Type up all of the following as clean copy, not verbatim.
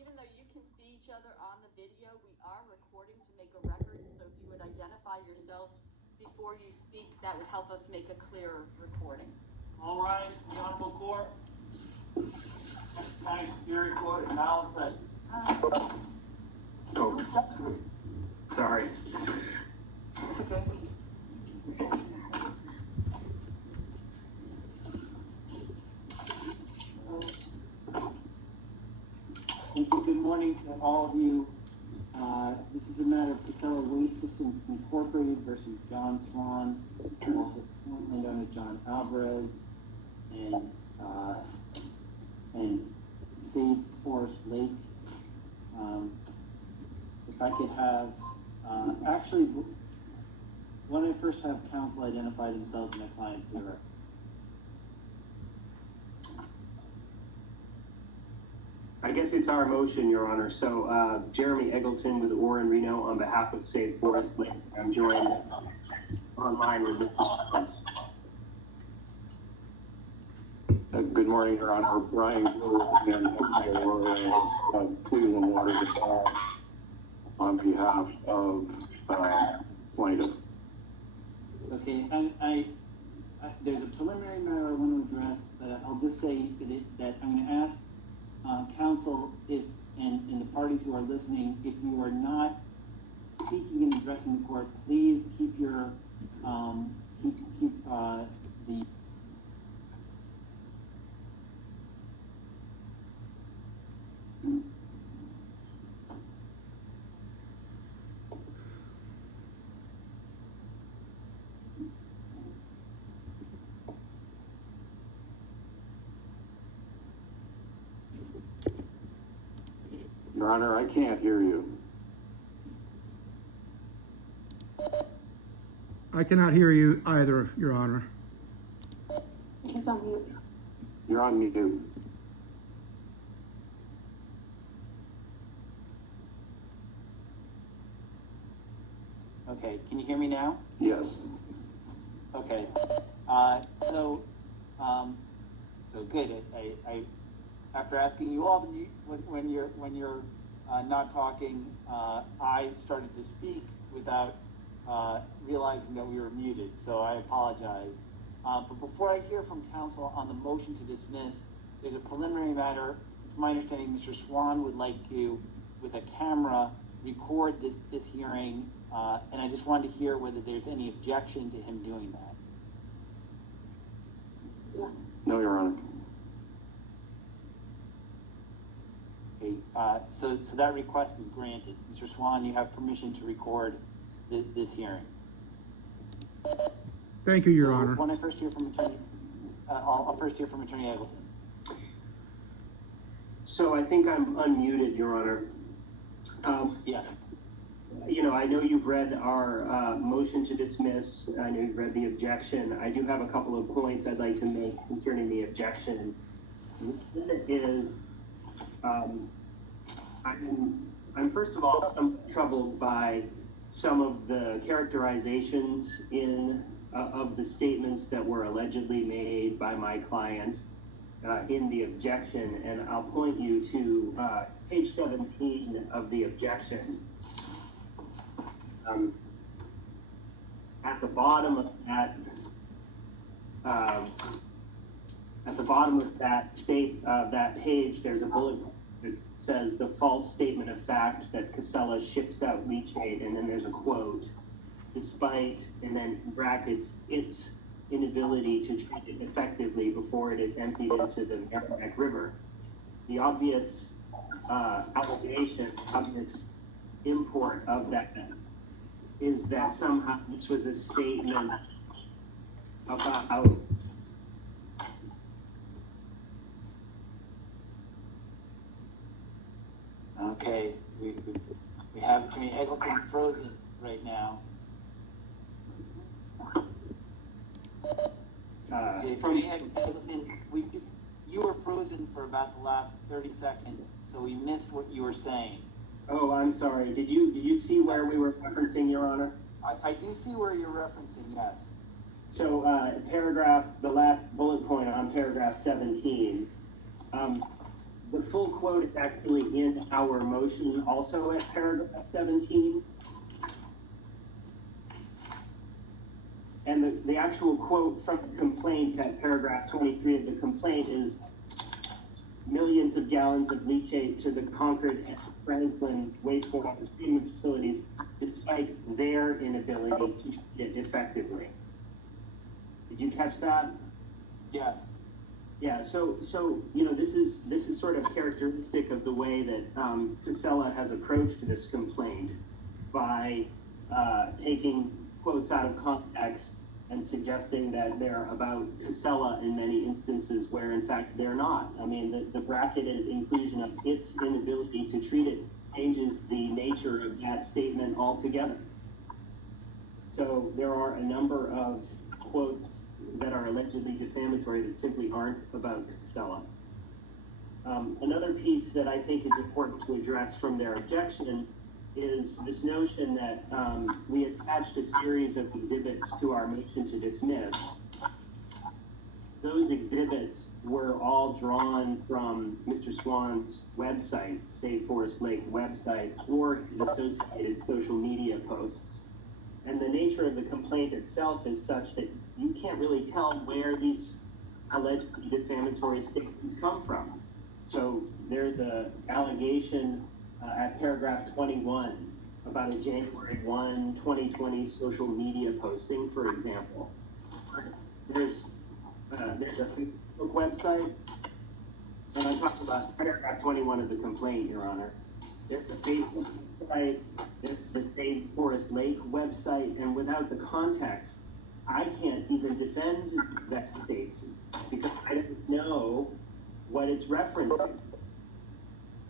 Even though you can see each other on the video, we are recording to make a record, so if you would identify yourselves before you speak, that would help us make a clearer recording. All right, the Honorable Court. County Superior Court is now in session. Oh, sorry. It's okay. Good morning to all of you. This is a matter of Casella Waste Systems Incorporated versus Jon Swan, also formerly known as John Alvarez, and Save Forest Lake. If I could have, actually, why don't I first have counsel identify themselves and their clients for the record? I guess it's our motion, Your Honor. So Jeremy Eggleton with Orrin Reno on behalf of Save Forest Lake. I'm joined online with Good morning, Your Honor. Brian Cleveland Water Supply on behalf of plaintiff. Okay, there's a preliminary matter I want to address, but I'll just say that I'm going to ask counsel and the parties who are listening, if you are not speaking and addressing the court, please keep your the Your Honor, I can't hear you. I cannot hear you either, Your Honor. He's on mute. You're on mute. Okay, can you hear me now? Yes. Okay, so good. I after asking you all to mute when you're not talking, I started to speak without realizing that we were muted. So I apologize. But before I hear from counsel on the motion to dismiss, there's a preliminary matter. It's my understanding Mr. Swan would like to, with a camera, record this hearing, and I just wanted to hear whether there's any objection to him doing that. Yeah. No, Your Honor. Okay, so that request is granted. Mr. Swan, you have permission to record this hearing. Thank you, Your Honor. When I first hear from Attorney, I'll first hear from Attorney Eggleton. So I think I'm unmuted, Your Honor. Yes. You know, I know you've read our motion to dismiss. I know you've read the objection. I do have a couple of points I'd like to make concerning the objection. One is, I'm first of all somewhat troubled by some of the characterizations of the statements that were allegedly made by my client in the objection, and I'll point you to page 17 of the objection. At the bottom of that page, there's a bullet that says the false statement of fact that Casella ships out leachate, and then there's a quote, despite, and then in brackets, its inability to treat it effectively before it is emptied into the Merrimack River. The obvious allegation, obvious import of that is that somehow this was a statement about Okay, we have Attorney Eggleton frozen right now. Attorney Eggleton, you were frozen for about the last 30 seconds, so we missed what you were saying. Oh, I'm sorry. Did you see where we were referencing, Your Honor? I do see where you're referencing, yes. So paragraph, the last bullet point on paragraph 17, The full quote is actually in our motion, also at paragraph 17. And the actual quote from the complaint at paragraph 23 of the complaint is millions of gallons of leachate to the Concord and Franklin wastewater treatment facilities, despite their inability to treat it effectively. Did you catch that? Yes. Yeah, so you know, this is sort of characteristic of the way that Casella has approached this complaint by taking quotes out of context and suggesting that they're about Casella in many instances where in fact they're not. I mean, the bracketed inclusion of its inability to treat it changes the nature of that statement altogether. So there are a number of quotes that are allegedly defamatory that simply aren't about Casella. Another piece that I think is important to address from their objection is this notion that we attached a series of exhibits to our motion to dismiss. Those exhibits were all drawn from Mr. Swan's website, Save Forest Lake website, or his associated social media posts. And the nature of the complaint itself is such that you can't really tell where these alleged defamatory statements come from. So there's an allegation at paragraph 21 about a January 1, 2020 social media posting, for example. There's a Facebook website, and I'm talking about paragraph 21 of the complaint, Your Honor. There's the Facebook website, there's the Save Forest Lake website, and without the context, I can't even defend that statement because I don't know what it's referencing.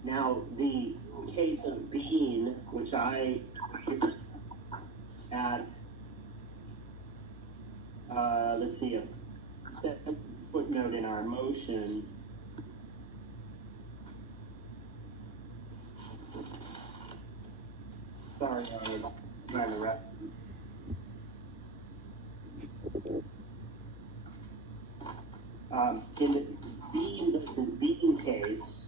Now, the case of Bean, which I discussed at, let's see, a footnote in our motion. Sorry, I was trying to wrap. In the Bean case,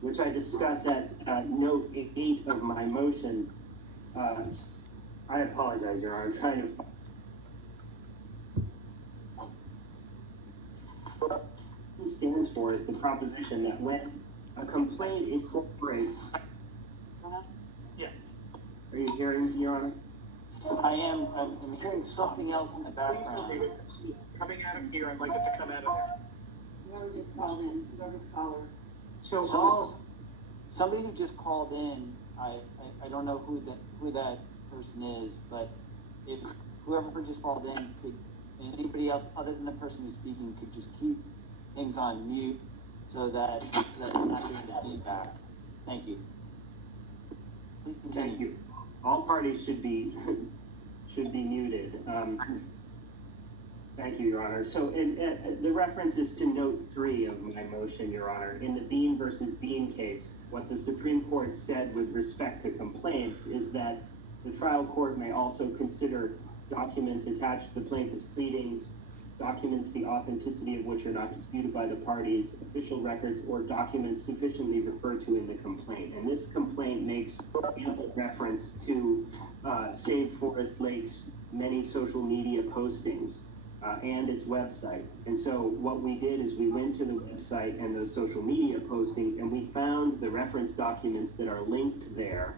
which I discuss at note 8 of my motion, I apologize, Your Honor, I'm trying to. What it stands for is the proposition that when a complaint incorporates. Yeah. Are you hearing me, Your Honor? I am. I'm hearing something else in the background. Coming out of here, I'd like it to come out of there. Whoever just called in, whoever's caller. So Somebody who just called in, I don't know who that person is, but if whoever just called in could, and anybody else other than the person who's speaking could just keep things on mute so that we're not getting the feedback. Thank you. Please continue. thank you. All parties should be muted. Thank you, Your Honor. So the reference is to note 3 of my motion, Your Honor. In the Bean versus Bean case, what the Supreme Court said with respect to complaints is that the trial court may also consider documents attached to the plaintiff's pleadings, documents the authenticity of which are not disputed by the parties, official records, or documents sufficiently referred to in the complaint. And this complaint makes ample reference to Save Forest Lake's many social media postings and its website. And so what we did is we went to the website and those social media postings, and we found the reference documents that are linked there,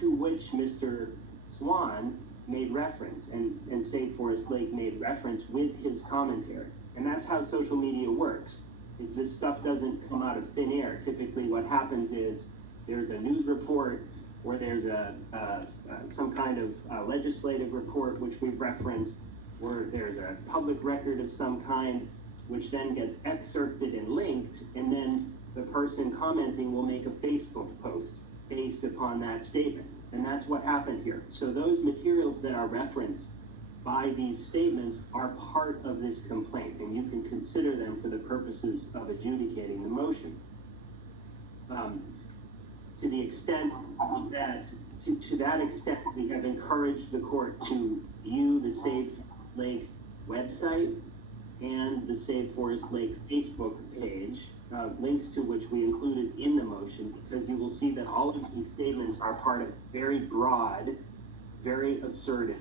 to which Mr. Swan made reference, and Save Forest Lake made reference with his commentary. And that's how social media works. This stuff doesn't come out of thin air. Typically what happens is there's a news report, or there's some kind of legislative report which we've referenced, or there's a public record of some kind which then gets excerpted and linked, and then the person commenting will make a Facebook post based upon that statement. And that's what happened here. So those materials that are referenced by these statements are part of this complaint, and you can consider them for the purposes of adjudicating the motion. To the extent that, to that extent, we have encouraged the court to view the Save Lake website and the Save Forest Lake Facebook page. links to which we included in the motion, because you will see that all of these statements are part of very broad, very assertive,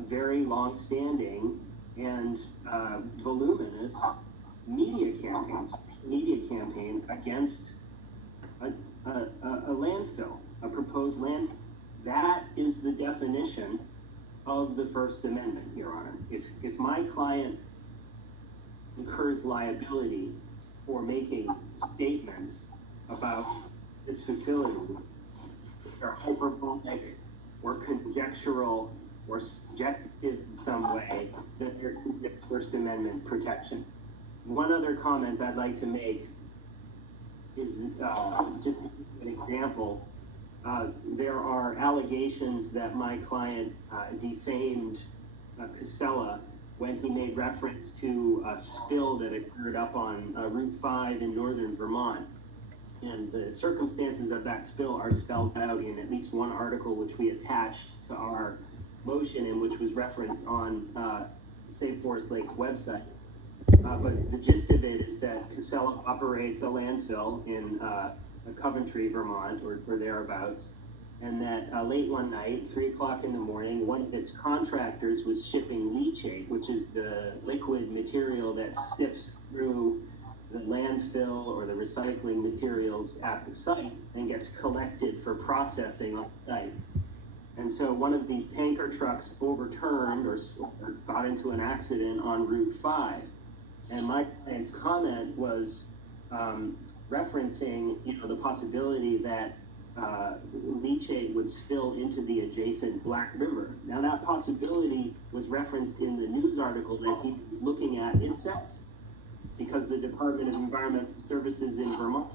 very long-standing, and voluminous media campaign against a landfill, a proposed landfill. That is the definition of the First Amendment, Your Honor. If my client incurs liability for making statements about this facility that are hyperbolic or conjectural or subjective in some way, then there is the First Amendment protection. One other comment I'd like to make is just an example. There are allegations that my client defamed Casella when he made reference to a spill that occurred up on Route 5 in northern Vermont. And the circumstances of that spill are spelled out in at least one article which we attached to our motion and which was referenced on Save Forest Lake's website. But the gist of it is that Casella operates a landfill in Coventry, Vermont, or thereabouts, and that late one night, 3 o'clock in the morning, one of its contractors was shipping leachate, which is the liquid material that sifts through the landfill or the recycling materials at the site and gets collected for processing on the site. And so one of these tanker trucks overturned or got into an accident on Route 5. And my client's comment was referencing, the possibility that leachate would spill into the adjacent Black River. Now that possibility was referenced in the news article that he was looking at itself, because the Department of Environmental Services in Vermont,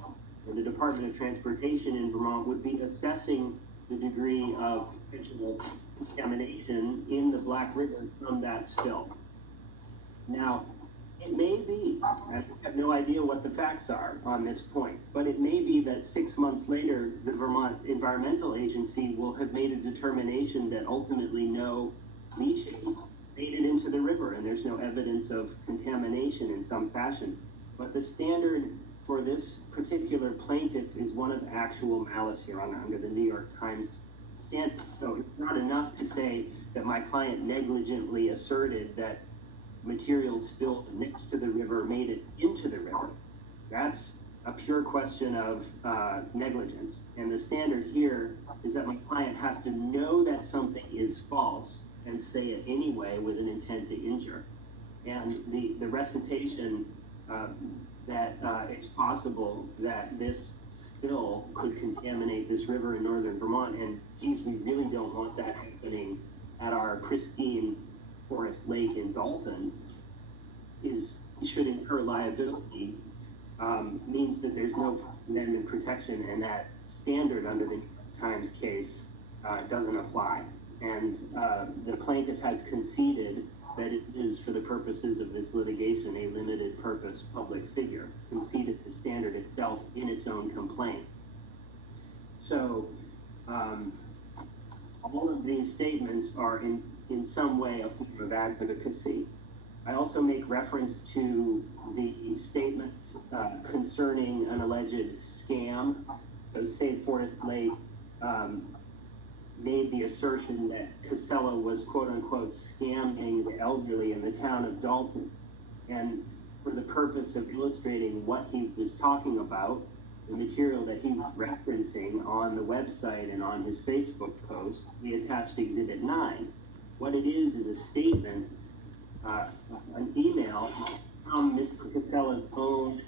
or the Department of Transportation in Vermont, would be assessing the degree of potential contamination in the Black River from that spill. Now, it may be, and I have no idea what the facts are on this point, but it may be that 6 months later, the Vermont Environmental Agency will have made a determination that ultimately no leachate made it into the river, and there's no evidence of contamination in some fashion. But the standard for this particular plaintiff is one of actual malice here under the New York Times standard. So it's not enough to say that my client negligently asserted that materials spilled next to the river made it into the river. That's a pure question of negligence. And the standard here is that my client has to know that something is false and say it anyway with an intent to injure. And the recitation that it's possible that this spill could contaminate this river in northern Vermont, and geez, we really don't want that happening at our pristine Forest Lake in Dalton, should incur liability, means that there's no amendment protection, and that standard under the New York Times case doesn't apply. And the plaintiff has conceded that it is, for the purposes of this litigation, a limited purpose public figure, conceded the standard itself in its own complaint. So all of these statements are in some way a form of advocacy. I also make reference to the statements concerning an alleged scam. So Save Forest Lake made the assertion that Casella was quote-unquote scamming the elderly in the town of Dalton. And for the purpose of illustrating what he was talking about, the material that he was referencing on the website and on his Facebook post, we attached Exhibit 9. What it is a statement, an email from Mr. Casella's own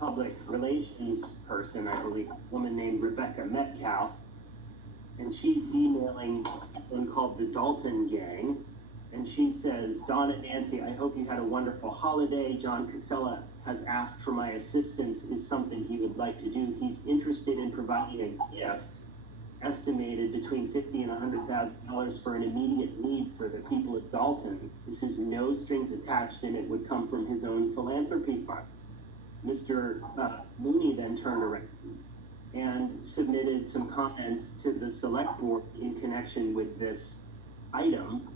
public relations person, I believe, a woman named Rebecca Metcalf, and she's emailing someone called the Dalton Gang, and she says, "Don and Nancy, I hope you had a wonderful holiday. Jon Casella has asked for my assistance. Is something he would like to do. He's interested in providing a gift estimated between $50,000 and $100,000 for an immediate need for the people of Dalton. This is no strings attached, and it would come from his own philanthropy fund." Mr. Mooney then turned around and submitted some comments to the select board in connection with this item,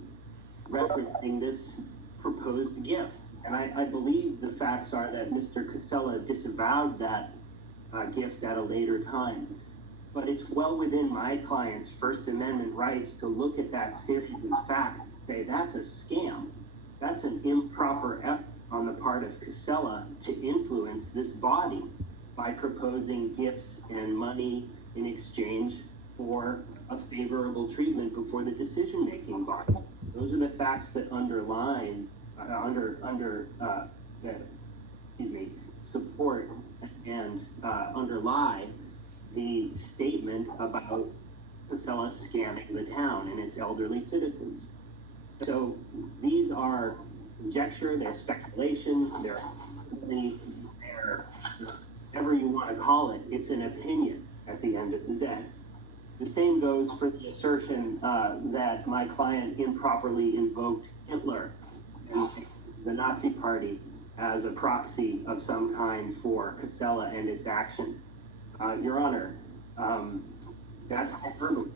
referencing this proposed gift. And I believe the facts are that Mr. Casella disavowed that gift at a later time. But it's well within my client's First Amendment rights to look at that series of facts and say, that's a scam. That's an improper effort on the part of Casella to influence this body by proposing gifts and money in exchange for a favorable treatment before the decision-making body. Those are the facts that support and underlie the statement about Casella scamming the town and its elderly citizens. So these are conjecture, they're speculation, they're whatever you want to call it, it's an opinion at the end of the day. The same goes for the assertion that my client improperly invoked Hitler and the Nazi Party as a proxy of some kind for Casella and its action. Your Honor, that's hyperbole.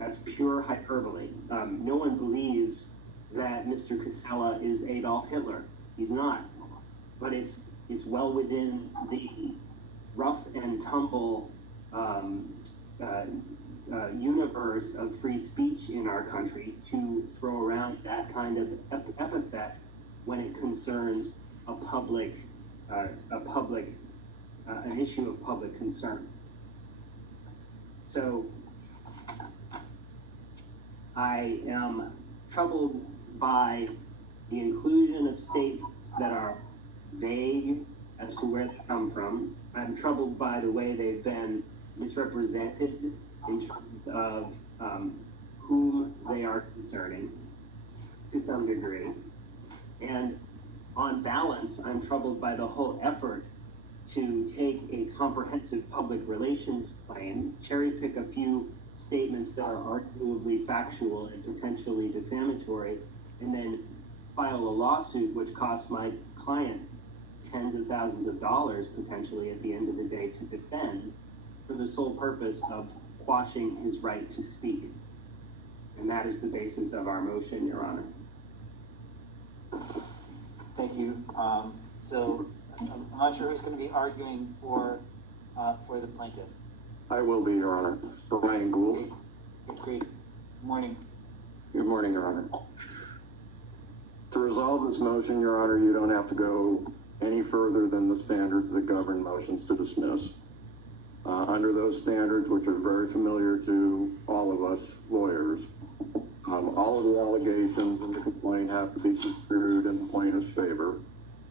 That's pure hyperbole. No one believes that Mr. Casella is Adolf Hitler. He's not. But it's well within the rough and tumble universe of free speech in our country to throw around that kind of epithet when it concerns an issue of public concern. So I am troubled by the inclusion of statements that are vague as to where they come from. I'm troubled by the way they've been misrepresented in terms of whom they are concerning to some degree. And on balance, I'm troubled by the whole effort to take a comprehensive public relations claim, cherry pick a few statements that are arguably factual and potentially defamatory, and then file a lawsuit which costs my client tens of thousands of dollars potentially at the end of the day to defend, for the sole purpose of quashing his right to speak. And that is the basis of our motion, Your Honor. Thank you. So I'm not sure who's going to be arguing for the plaintiff. I will be, Your Honor. Brian Gould. Great. Good morning. Good morning, Your Honor. To resolve this motion, Your Honor, you don't have to go any further than the standards that govern motions to dismiss. Under those standards, which are very familiar to all of us lawyers, all of the allegations in the complaint have to be construed in the plaintiff's favor.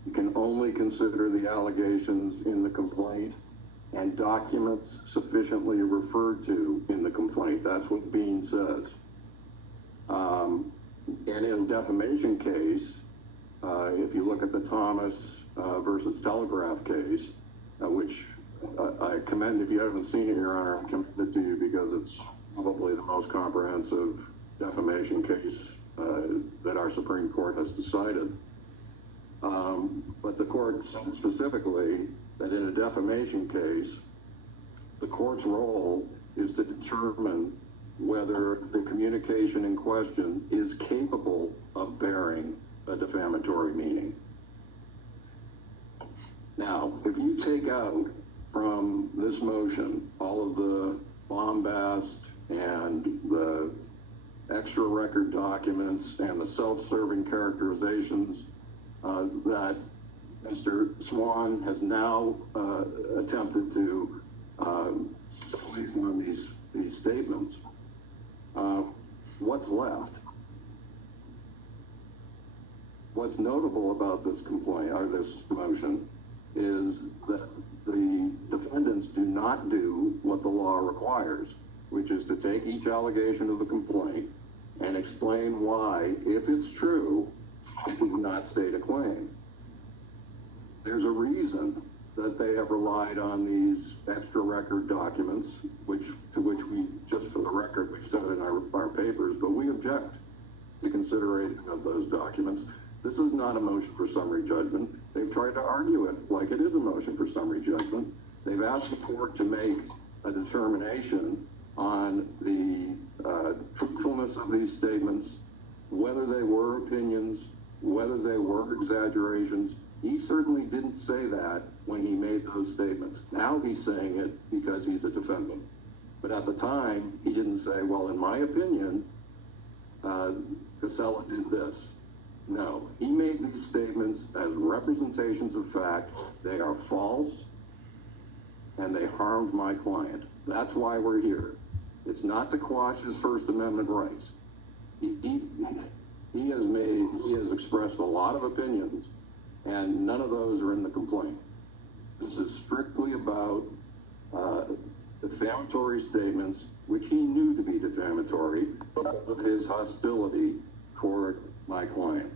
You can only consider the allegations in the complaint and documents sufficiently referred to in the complaint. That's what Bean says. And in a defamation case, if you look at the Thomas versus Telegraph case, which I commend, if you haven't seen it, Your Honor, I commend it to you because it's probably the most comprehensive defamation case that our Supreme Court has decided. But the court said specifically that in a defamation case, the court's role is to determine whether the communication in question is capable of bearing a defamatory meaning. Now, if you take out from this motion all of the bombast and the extra record documents and the self-serving characterizations that Mr. Swan has now attempted to place on these statements, what's left? What's notable about this complaint, or this motion, is that the defendants do not do what the law requires, which is to take each allegation of the complaint and explain why, if it's true, it does not state a claim. There's a reason that they have relied on these extra record documents, to which we, just for the record, we've said in our papers, but we object to consideration of those documents. This is not a motion for summary judgment. They've tried to argue it like it is a motion for summary judgment. They've asked the court to make a determination on the truthfulness of these statements, whether they were opinions whether they were exaggerations. He certainly didn't say that when he made those statements. Now he's saying it because he's a defendant. But at the time, he didn't say, well, in my opinion, Casella did this. No, he made these statements as representations of fact. They are false, and they harmed my client. That's why we're here. It's not to quash his First Amendment rights. He has expressed a lot of opinions, and none of those are in the complaint. This is strictly about defamatory statements, which he knew to be defamatory, because of his hostility toward my client.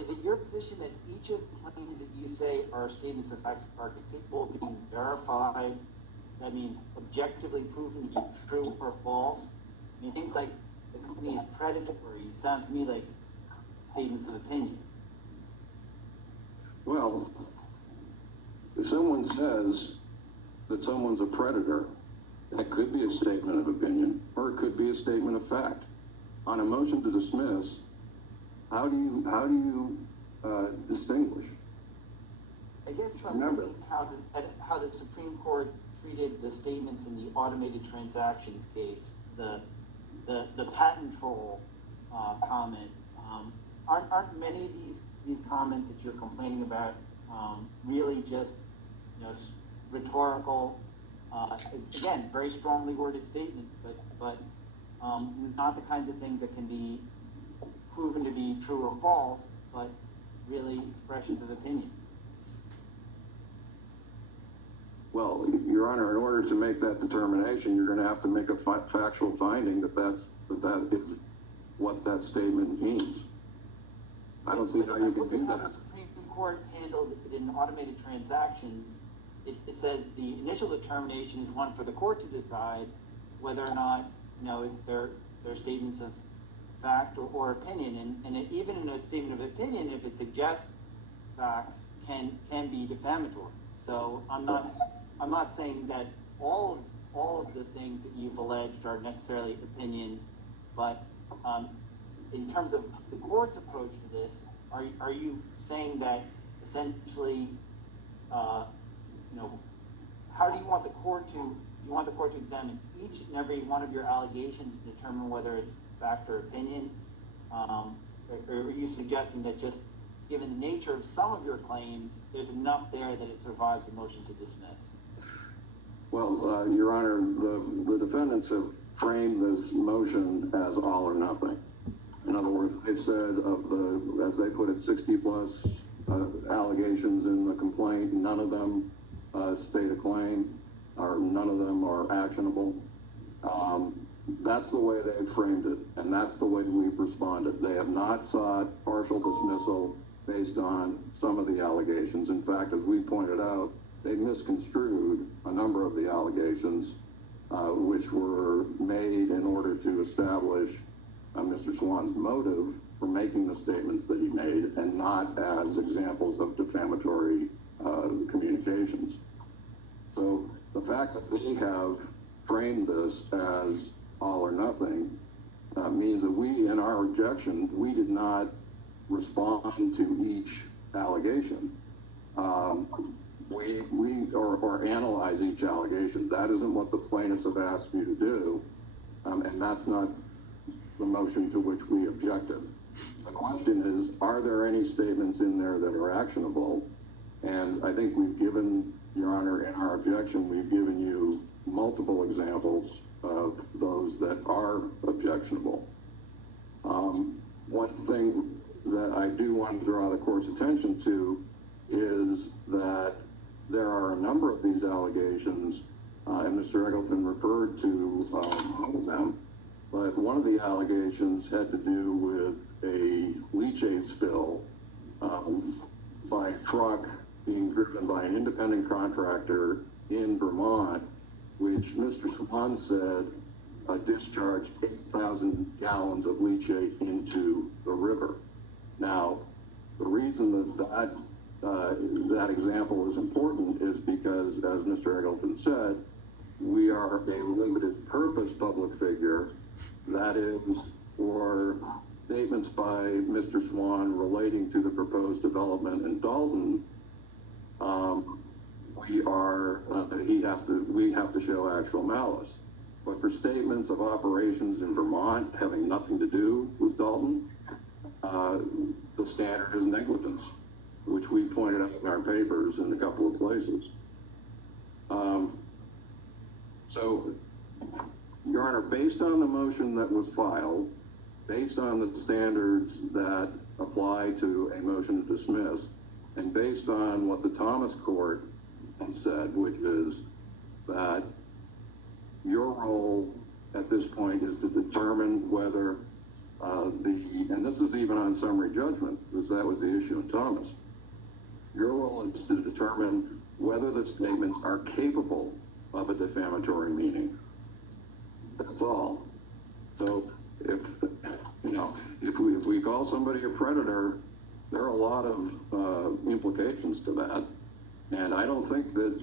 Is it your position that each of the claims that you say are statements of facts are capable of being verified? That means objectively proven to be true or false? I mean, things like the company is predatory sound to me like statements of opinion. Well, if someone says that someone's a predator, that could be a statement of opinion, or it could be a statement of fact. On a motion to dismiss, how do you distinguish? I guess I'm wondering how the Supreme Court treated the statements in the automated transactions case, the patent troll comment. Aren't many of these comments that you're complaining about really just rhetorical? Again, very strongly worded statements, but not the kinds of things that can be proven to be true or false, but really expressions of opinion. Well, Your Honor, in order to make that determination, you're going to have to make a factual finding that that is what that statement means. I don't see how you can do that. The Supreme Court handled it in automated transactions. It says the initial determination is one for the court to decide whether or not they're statements of fact or opinion, and even in a statement of opinion, if it suggests facts, can be defamatory. So I'm not saying that all of the things that you've alleged are necessarily opinions, but in terms of the court's approach to this, are you saying that essentially, how do you want the court to examine each and every one of your allegations to determine whether it's fact or opinion? Or are you suggesting that just given the nature of some of your claims, there's enough there that it survives a motion to dismiss? Well, Your Honor, the defendants have framed this motion as all or nothing. In other words, they've said as they put it, 60 plus allegations in the complaint, none of them state a claim, or none of them are actionable. That's the way they've framed it, and that's the way we've responded. They have not sought partial dismissal based on some of the allegations. In fact, as we pointed out, they misconstrued a number of the allegations, which were made in order to establish Mr. Swan's motive for making the statements that he made, and not as examples of defamatory communications. So the fact that they have framed this as all or nothing means that we, in our objection, we did not respond to each allegation. Or analyze each allegation. That isn't what the plaintiffs have asked you to do, and that's not the motion to which we objected. The question is, are there any statements in there that are actionable? And I think we've given, Your Honor, in our objection, we've given you multiple examples of those that are objectionable. One thing that I do want to draw the court's attention to is that there are a number of these allegations, and Mr. Eggleton referred to all of them, but one of the allegations had to do with a leachate spill by a truck being driven by an independent contractor in Vermont, which Mr. Swan said discharged 8,000 gallons of leachate into the river. Now, the reason that example is important is because, as Mr. Eggleton said, we are a limited purpose public figure, that is for statements by Mr. Swan relating to the proposed development in Dalton, we have to show actual malice. But for statements of operations in Vermont having nothing to do with Dalton, the standard is negligence, which we pointed out in our papers in a couple of places. So, Your Honor, based on the motion that was filed, based on the standards that apply to a motion to dismiss, and based on what the Thomas Court has said, which is that your role at this point is to determine whether and this is even on summary judgment, because that was the issue in Thomas. Your role is to determine whether the statements are capable of a defamatory meaning. That's all. So if we call somebody a predator, there are a lot of implications to that. And I don't think that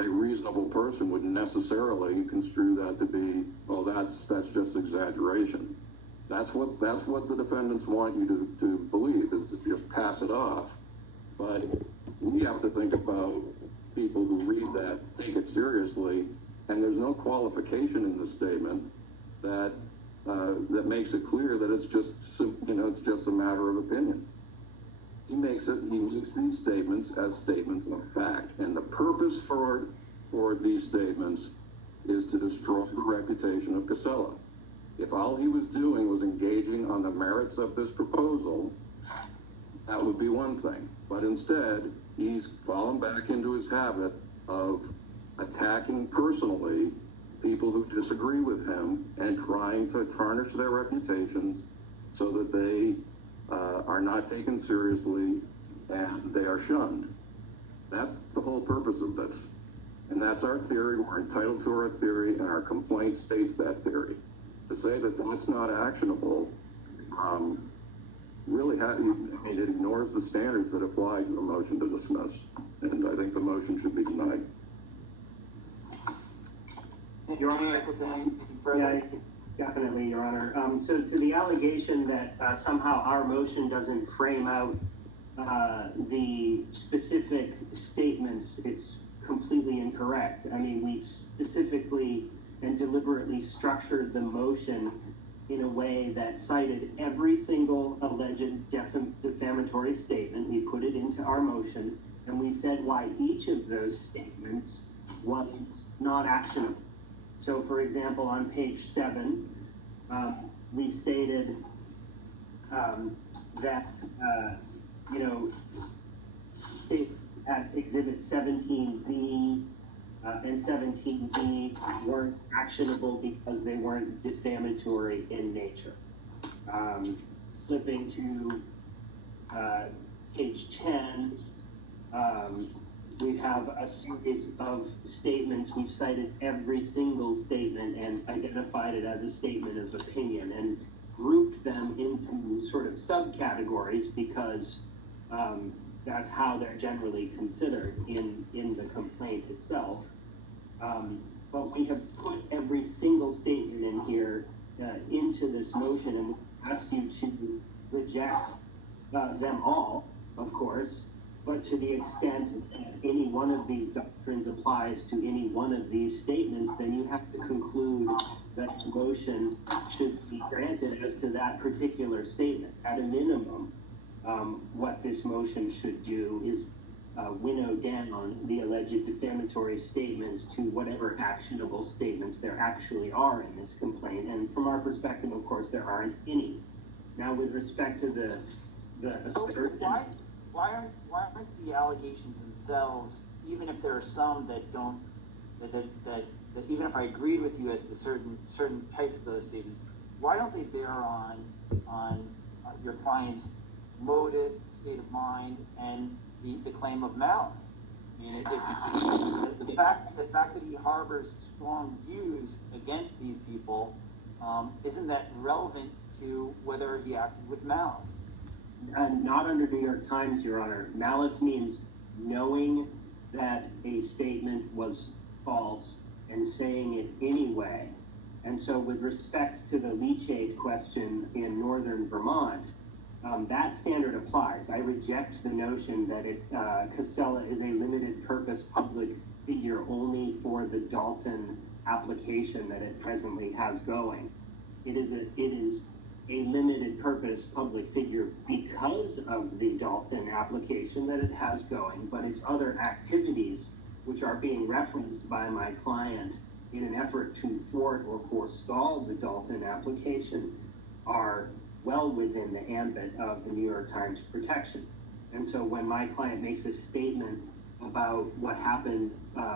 a reasonable person would necessarily construe that to be, oh, that's just exaggeration. That's what the defendants want you to believe, is to just pass it off. But we have to think about people who read that, take it seriously, and there's no qualification in the statement that makes it clear that it's just a matter of opinion. He makes these statements as statements of fact, and the purpose for these statements is to destroy the reputation of Casella. If all he was doing was engaging on the merits of this proposal, that would be one thing. But instead, he's fallen back into his habit of attacking personally people who disagree with him and trying to tarnish their reputations so that they are not taken seriously and they are shunned. That's the whole purpose of this. And that's our theory. We're entitled to our theory, and our complaint states that theory. To say that that's not actionable really it ignores the standards that apply to a motion to dismiss. And I think the motion should be denied. Your Honor, anything further? Yeah, definitely, Your Honor. So to the allegation that somehow our motion doesn't frame out the specific statements, it's completely incorrect. I mean, we specifically and deliberately structured the motion in a way that cited every single alleged defamatory statement. We put it into our motion, and we said why each of those statements was not actionable. So, for example, on page 7, we stated that, at Exhibit 17B and 17B weren't actionable because they weren't defamatory in nature. Flipping to page 10, we have a series of statements. We've cited every single statement and identified it as a statement of opinion and grouped them into sort of subcategories because that's how they're generally considered in the complaint itself. But we have put every single statement in here into this motion, and we ask you to reject them all, of course. But to the extent that any one of these doctrines applies to any one of these statements, then you have to conclude that the motion should be granted as to that particular statement. At a minimum, what this motion should do is winnow down the alleged defamatory statements to whatever actionable statements there actually are in this complaint. And from our perspective, of course, there aren't any. Now, with respect to the Why aren't the allegations themselves, even if there are some that don't, that even if I agreed with you as to certain types of those statements, why don't they bear on your client's motive, state of mind, and the claim of malice? I mean, the fact that he harbors strong views against these people, isn't that relevant to whether he acted with malice? Not under New York Times, Your Honor. Malice means knowing that a statement was false and saying it anyway. And so with respect to the leachate question in northern Vermont, that standard applies. I reject the notion that Casella is a limited purpose public figure only for the Dalton application that it presently has going. It is a limited purpose public figure because of the Dalton application that it has going, but its other activities, which are being referenced by my client in an effort to thwart or forestall the Dalton application, are well within the ambit of the New York Times protection. And so when my client makes a statement about what happened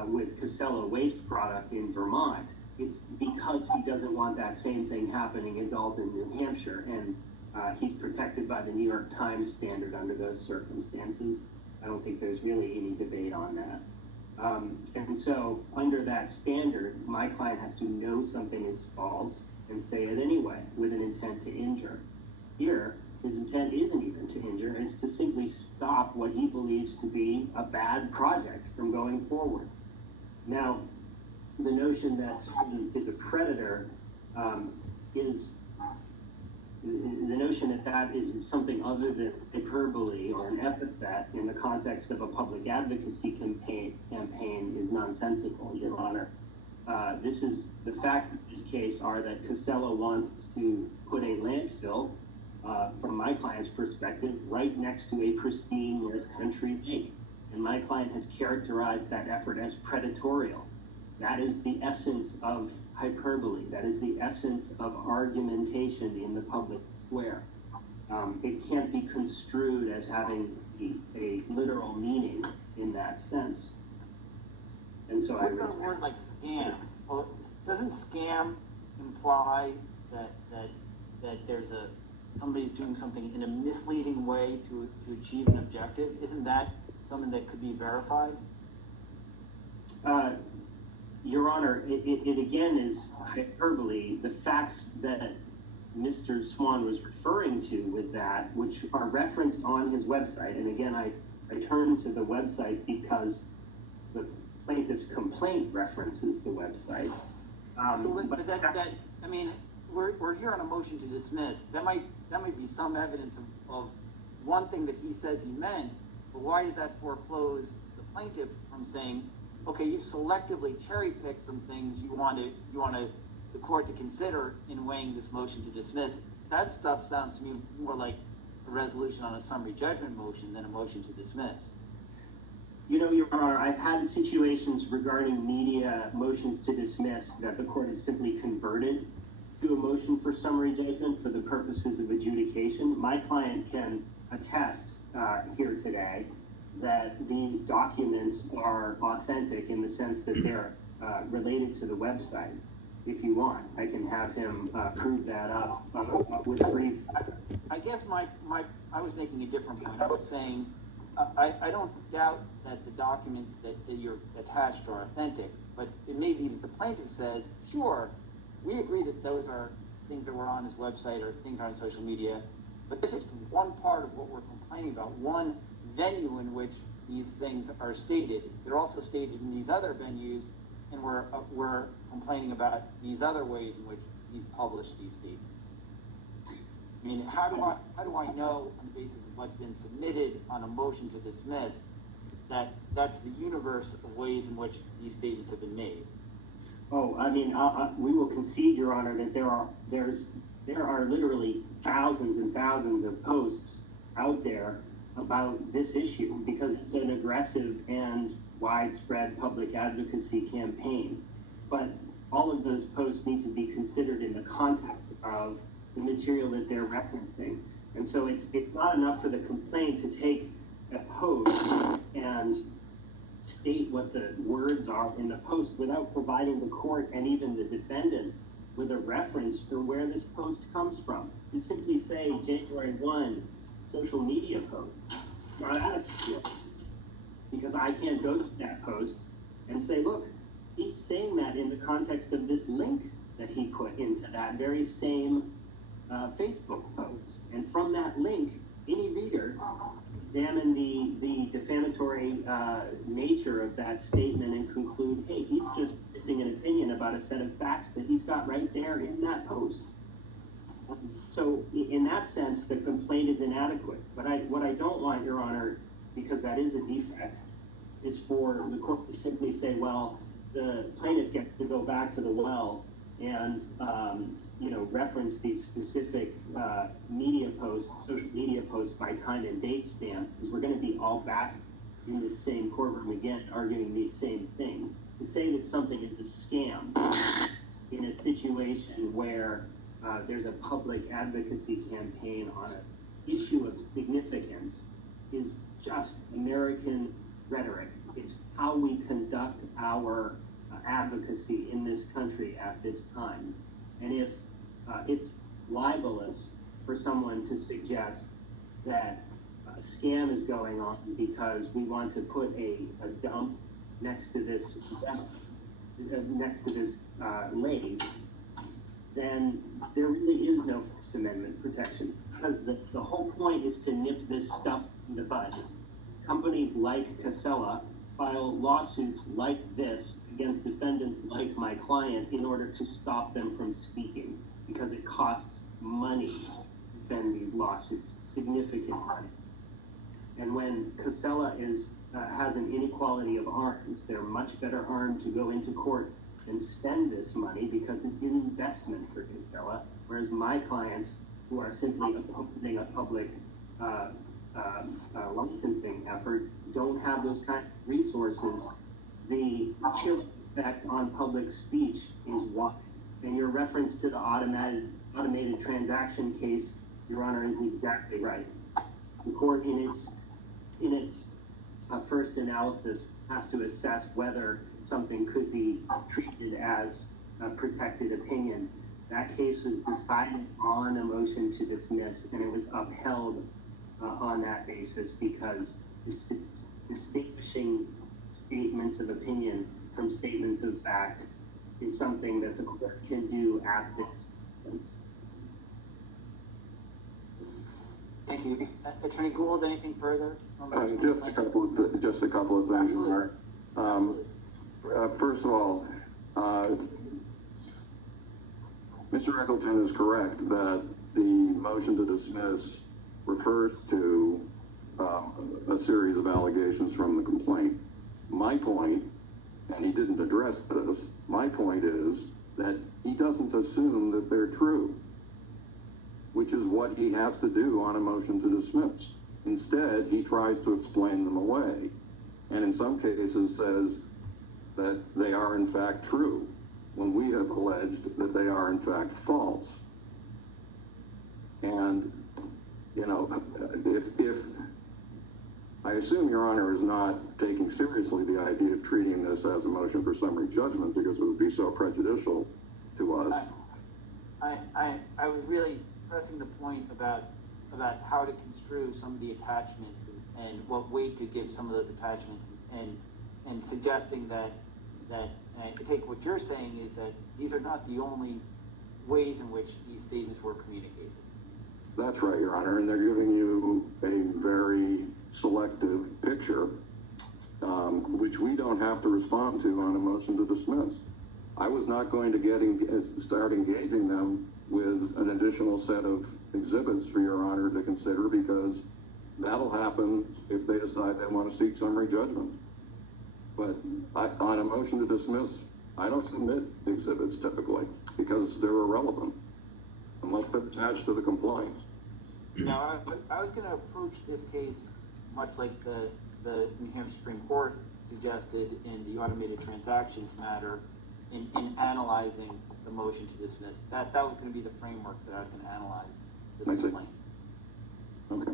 with Casella Waste product in Vermont, it's because he doesn't want that same thing happening in Dalton, New Hampshire, and he's protected by the New York Times standard under those circumstances. I don't think there's really any debate on that. And so under that standard, my client has to know something is false and say it anyway with an intent to injure. Here, his intent isn't even to injure, it's to simply stop what he believes to be a bad project from going forward. Now, the notion that someone is a predator is the notion that that is something other than hyperbole or an epithet in the context of a public advocacy campaign is nonsensical, Your Honor. The facts of this case are that Casella wants to put a landfill, from my client's perspective, right next to a pristine North Country lake. And my client has characterized that effort as predatorial. That is the essence of hyperbole. That is the essence of argumentation in the public square. It can't be construed as having a literal meaning in that sense. And so what about a word like scam? Well, doesn't scam imply that there's somebody's doing something in a misleading way to achieve an objective? Isn't that something that could be verified? Your Honor, it again is hyperbole. The facts that Mr. Swan was referring to with that, which are referenced on his website, and again, I turn to the website because the plaintiff's complaint references the website. But that I mean, we're here on a motion to dismiss. That might be some evidence of one thing that he says he meant, but why does that foreclose the plaintiff from saying, okay, you selectively cherry-picked some things you want the court to consider in weighing this motion to dismiss? That stuff sounds to me more like a resolution on a summary judgment motion than a motion to dismiss. You know, Your Honor, I've had situations regarding media motions to dismiss that the court has simply converted to a motion for summary judgment for the purposes of adjudication. My client can attest here today that these documents are authentic in the sense that they're related to the website. If you want, I can have him prove that up with brief. I guess I was making a different point. I was saying, I don't doubt that the documents that you're attached are authentic, but it may be that the plaintiff says, sure, we agree that those are things that were on his website or things on social media, but this is one part of what we're complaining about, one venue in which these things are stated. They're also stated in these other venues, and we're complaining about these other ways in which he's published these statements. I mean, how do I know on the basis of what's been submitted on a motion to dismiss that that's the universe of ways in which these statements have been made? Oh, I mean, we will concede, Your Honor, that there are literally thousands and thousands of posts out there about this issue because it's an aggressive and widespread public advocacy campaign. But all of those posts need to be considered in the context of the material that they're referencing. And so it's not enough for the complaint to take a post and state what the words are in the post without providing the court and even the defendant with a reference for where this post comes from. To simply say January 1 social media post, not adequate, because I can't go to that post and say, look, he's saying that in the context of this link that he put into that very same Facebook post. And from that link, any reader examine the defamatory nature of that statement and conclude, hey, he's just missing an opinion about a set of facts that he's got right there in that post. So in that sense, the complaint is inadequate. But what I don't want, Your Honor, because that is a defect, is for the court to simply say, well, the plaintiff gets to go back to the well and reference these specific media posts, social media posts by time and date stamp, because we're going to be all back in the same courtroom again, arguing these same things. To say that something is a scam in a situation where there's a public advocacy campaign on an issue of significance is just American rhetoric. It's how we conduct our advocacy in this country at this time. And if it's libelous for someone to suggest that a scam is going on because we want to put a dump next to this lake, then there really is no First Amendment protection, because the whole point is to nip this stuff in the bud. Companies like Casella file lawsuits like this against defendants like my client in order to stop them from speaking, because it costs money to defend these lawsuits, significant money. And when Casella has an inequality of arms, they're much better armed to go into court and spend this money because it's an investment for Casella, whereas my clients, who are simply opposing a public licensing effort, don't have those kind of resources. The chilling effect on public speech is wide. And your reference to the automated transaction case, Your Honor, is exactly right. The court, in its first analysis, has to assess whether something could be treated as a protected opinion. That case was decided on a motion to dismiss, and it was upheld on that basis, because distinguishing statements of opinion from statements of fact is something that the court can do at this instance. Thank you. Attorney Gould, anything further? Just a couple of things, Your Honor. First of all, Mr. Eccleton is correct that the motion to dismiss refers to a series of allegations from the complaint. My point, and he didn't address this, my point is that he doesn't assume that they're true, which is what he has to do on a motion to dismiss. Instead, he tries to explain them away, and in some cases says that they are in fact true, when we have alleged that they are in fact false. And, you know, if I assume Your Honor is not taking seriously the idea of treating this as a motion for summary judgment, because it would be so prejudicial to us. I was really pressing the point about how to construe some of the attachments and what weight to give some of those attachments, and suggesting that I take what you're saying is that these are not the only ways in which these statements were communicated. That's right, Your Honor, and they're giving you a very selective picture, which we don't have to respond to on a motion to dismiss. I was not going to start engaging them with an additional set of exhibits for Your Honor to consider, because that'll happen if they decide they want to seek summary judgment. But on a motion to dismiss, I don't submit exhibits typically, because they're irrelevant unless they're attached to the complaint. Now, I was going to approach this case much like the New Hampshire Supreme Court suggested in the automated transactions matter, in analyzing the motion to dismiss. That was going to be the framework that I was going to analyze this complaint. Okay.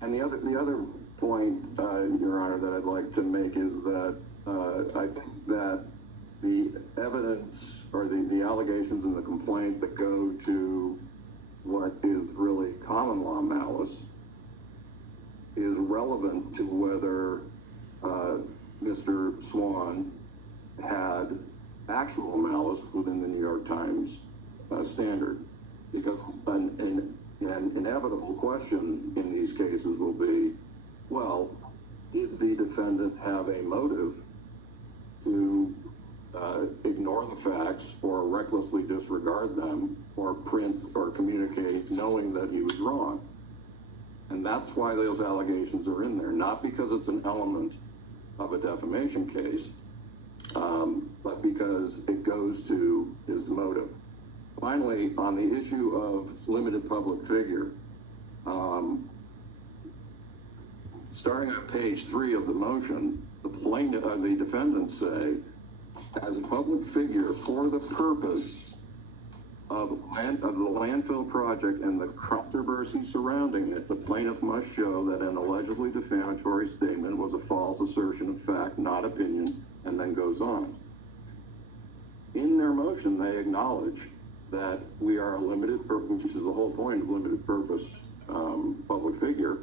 And the other point, Your Honor, that I'd like to make is that I think that the evidence or the allegations in the complaint that go to what is really common law malice is relevant to whether Mr. Swan had actual malice within the New York Times standard. Because an inevitable question in these cases will be, well, did the defendant have a motive to ignore the facts or recklessly disregard them or print or communicate knowing that he was wrong? And that's why those allegations are in there, not because it's an element of a defamation case, but because it goes to his motive. Finally, on the issue of limited public figure, starting at page 3 of the motion, the defendants say, as a public figure for the purpose of the landfill project and the controversy surrounding it, the plaintiff must show that an allegedly defamatory statement was a false assertion of fact, not opinion, and then goes on. In their motion, they acknowledge that we are a limited purpose, which is the whole point of limited purpose public figure.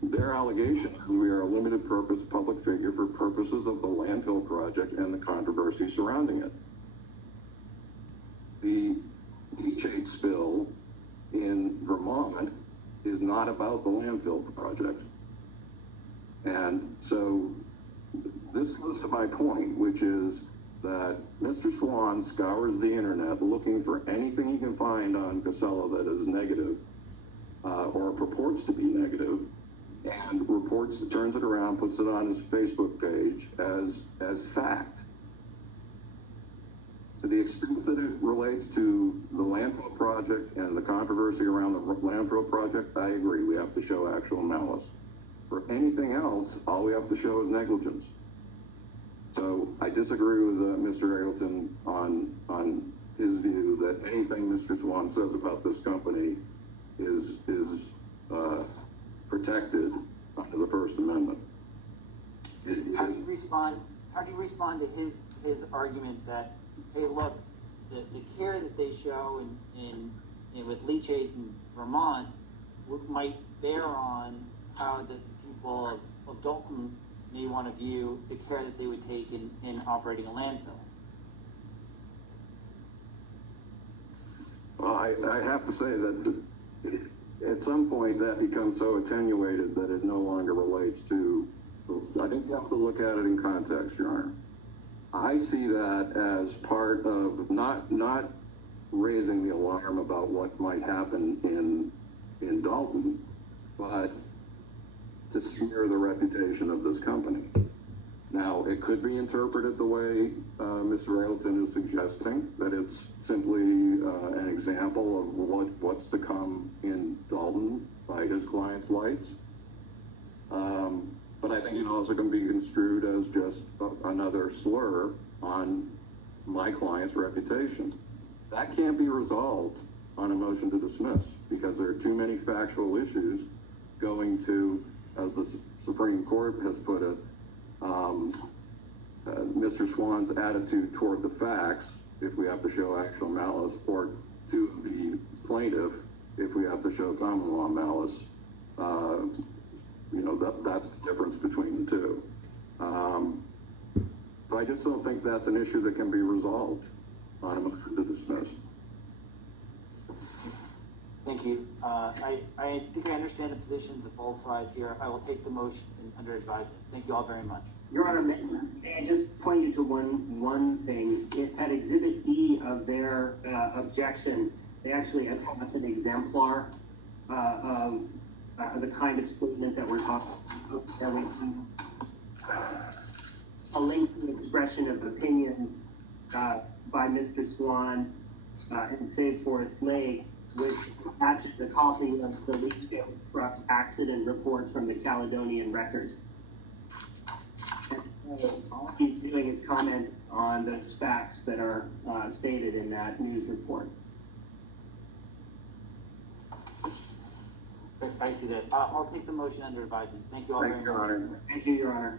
Their allegation is we are a limited purpose public figure for purposes of the landfill project and the controversy surrounding it. The leachate spill in Vermont is not about the landfill project. And so this goes to my point, which is that Mr. Swan scours the internet looking for anything he can find on Casella that is negative or purports to be negative, and turns it around, puts it on his Facebook page as fact. To the extent that it relates to the landfill project and the controversy around the landfill project, I agree, we have to show actual malice. For anything else, all we have to show is negligence. So I disagree with Mr. Eggleton on his view that anything Mr. Swan says about this company is protected under the First Amendment. How do you respond to his argument that, hey, look, the care that they show with leachate in Vermont might bear on how the people of Dalton may want to view the care that they would take in operating a landfill? Well, I have to say that at some point that becomes so attenuated that it no longer relates to, I think you have to look at it in context, Your Honor. I see that as part of not raising the alarm about what might happen in Dalton, but to smear the reputation of this company. Now, it could be interpreted the way Mr. Eggleton is suggesting, that it's simply an example of what's to come in Dalton by his client's lights. But I think it also can be construed as just another slur on my client's reputation. That can't be resolved on a motion to dismiss because there are too many factual issues going to, as the Supreme Court has put it, Mr. Swan's attitude toward the facts, if we have to show actual malice, or to the plaintiff, if we have to show common law malice. That's the difference between the two. So I just don't think that's an issue that can be resolved on a motion to dismiss. Thank you. I think I understand the positions of both sides here. I will take the motion under advisement. Thank you all very much. Your Honor, may I just point you to one thing? At Exhibit B of their objection, they actually attach an exemplar of the kind of statement that we're talking about. A link to the expression of opinion by Mr. Swan and Save Forest Lake, which attaches a copy of the leachate truck accident report from the Caledonian-Record. All he's doing is comment on those facts that are stated in that news report. I see that. I'll take the motion under advisement. Thank you all very much. Your Honor. Thank you, Your Honor.